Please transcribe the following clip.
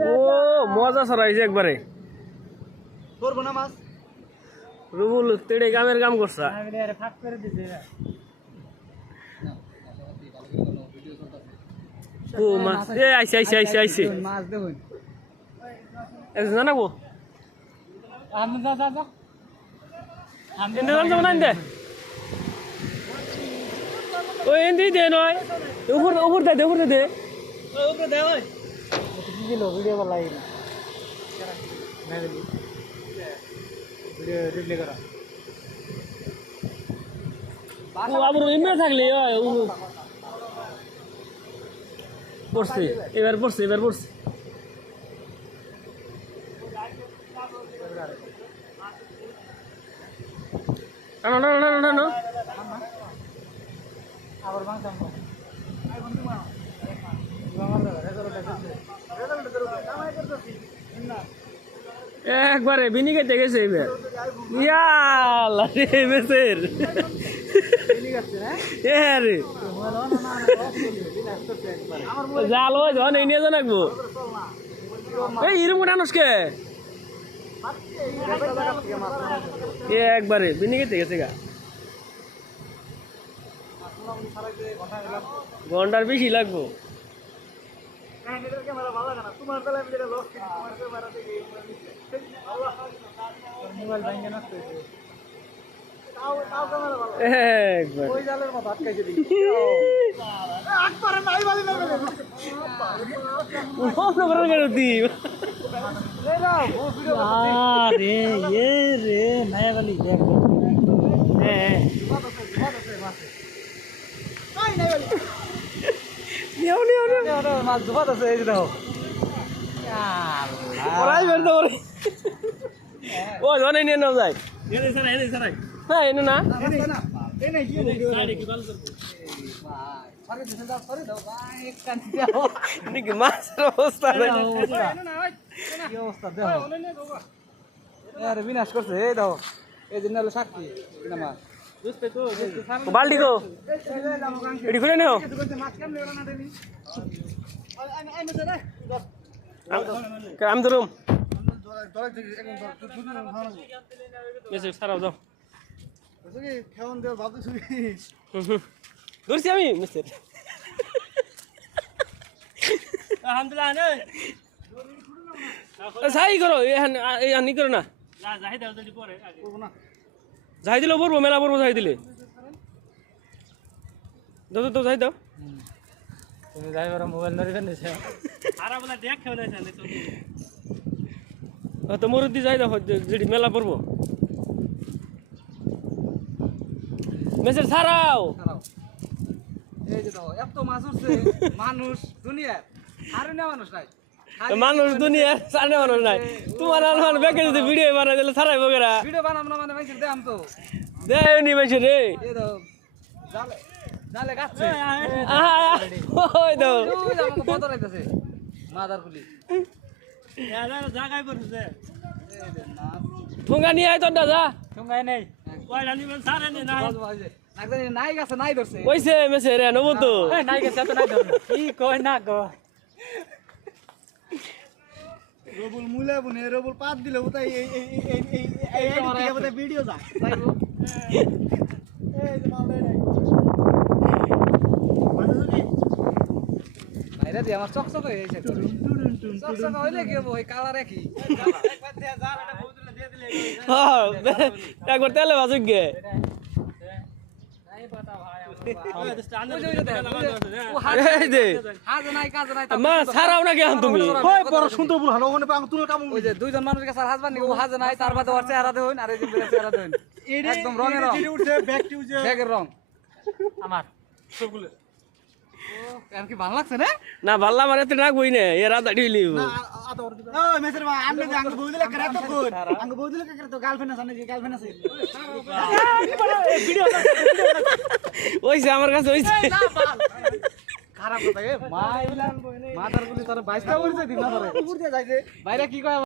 ও মজা ছড়াইছে একবারে করবো না মাছ রুবুল তেড়ে কামের কাম করছা ফাঁক করে দিছে ও মাছ এ আইছে আইছে আইছে আইছে মাছ দেখুন একজন জানাবো আমি যা যা যা আমি এনে জান যাবো না এনে ওই এনে দে নয় উপর উপর দে উপর দে উপরে দে ওই কি দিলো ভিডিও বালাই না না দিলি ভিডিও রিপ্লে করা ও আবার এমনি থাকলে পড়ছে এবার পড়ছে এবার পড়ছে না না না না না আবার মাছ আমো একবারে বিনি কেটে গেছে এবার ইয়াল্লা রে মেসের রে জাল ওই যখন এই নিয়ে জানাকবো এই ইরম উঠানোসকে একবারে বিনি কেটে গেছে গা ঘন্টার বেশি লাগবো মোবাইল ভাঙে নষ্ট মাছ ধোয়া আছে এই দেখো ও জনে নিয়ে নাও যায় হ্যাঁ এনে না নাকি মাছের অবস্থা বিনাশ করছে এই দেখো এই জন্য হলো সাক্ষী মাছ বাল্টি তো এটি খুলে নেও আমি ধরুম সারাও যাও ধরছি আমি মিস্টার যাই করো এই করো না যাই দিলে পড়বো মেলা পড়বো যাই দিলে দাও তো যাই দাও তুমি যাই বড় মোবাইল ধরে ফেলেছে তো মরুদ্দি যাই দাও যেটি মেলা পড়বো মেসের ছাড়াও এই যে দেখো এত মাছ উঠছে মানুষ দুনিয়ার আর না মানুষ নাই মানুষ দুনিয়ার সামনে মানুষ নাই তোমার আর ব্যাকে যদি ভিডিও বানাই দিলে ছাড়াই বগেরা ভিডিও বানাম না মানে মাইছে দেম তো দেয়নি মেসে রে এই দাও জালে জালে গাচ্ছে ওই দাও ওই আমাকে বদর আইতাছে মাদার পুলি জায়গায় পড়ছে ঠুঙ্গা নিয়ে আয় তোর দাদা সঙ্গাই নেই কয়লা নিবেন সারে নি না নাগদানি নাই গাছে নাই ধরছে কইছে মেসে রে নবো তো নাই গাছে তো নাই ধরছে কি কই না গো রবুল মুলা বনে রবুল পাত দিলে ওটাই এই এই ভিডিও যা তাইবো এই যে মাল নাই বাইরে দিয়ে আমার চকচক হয়ে গেছে চকচক হইলে কি হবে ওই কালার একই একবার দিয়ে যা এটা বউদুলে দিয়ে দিলে হ্যাঁ একবার তেলে ভাজুক গে এই দে মা ছাড়াও না কেন তুমি ওই বড় সুন্দর বুল হানো ওখানে পাং তুলে কাম ওই যে দুইজন মানুষ কে সার হাজবান নি ও হাজে নাই তার বাদে ওর চেহারা দেন আর এই যে চেহারা দেন একদম রঙের রং উঠছে ব্যাগটি উঠছে ব্যাগের রং আমার সবগুলো এর কি ভালো লাগছে না ভাল্লা মানে তো না কই না এরা দাঁড়ি হইলি ও মেসের ভাই আমনে যে আঙ্গ বউদিলে করে তো কোন আঙ্গ বউদিলে করে তো গার্লফ্রেন্ড আছে নাকি গার্লফ্রেন্ড আছে ভিডিও ওইছে আমার কাছে ওইছে খারাপ কথা এ মাইলান মাথার গুলি তোর 22টা উড়ছে দিন না ধরে উপর দিয়ে যাইছে বাইরে কি কয়